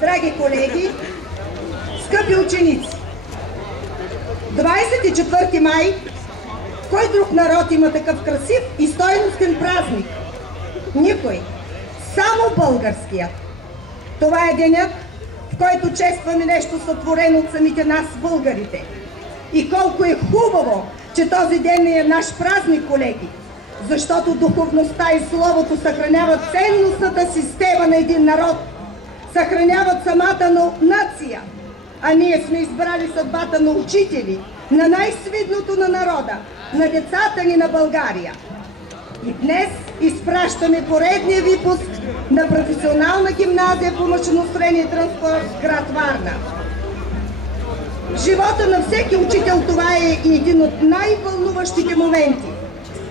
Драги колеги, скъпи ученици, 24 май, кой друг народ има такъв красив и стойностен празник? Никой. Само българския. Това е денят, в който честваме нещо сътворено от самите нас, българите. И колко е хубаво, че този ден е наш празник, колеги, защото духовността и словото съхраняват ценностната система на един народ, съхраняват самата нация, а ние сме избрали съдбата на учители, на най-свидното на народа, на децата ни на България. И днес изпращаме поредния випуск на професионална гимназия по машиностроение и транспорт в град Варна. В живота на всеки учител това е един от най-вълнуващите моменти.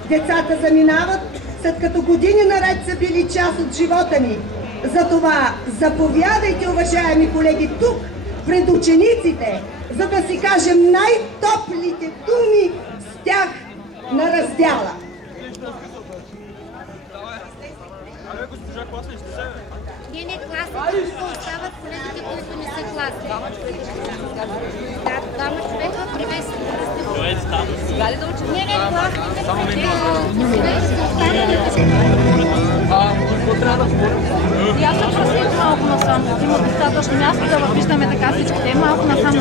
Децата заминават, след като години наред са били част от живота ни. Затова заповядайте, уважаеми колеги, тук, пред учениците, за да си кажем най-топлите думи с тях на раздяла. Не, класите остават колегите, които не са класи. Да, двама човека приветстват. Дали да учим? Не, класите и аз се просих малко насам. Има достатъчно място да виждаме така всички. Малко насам.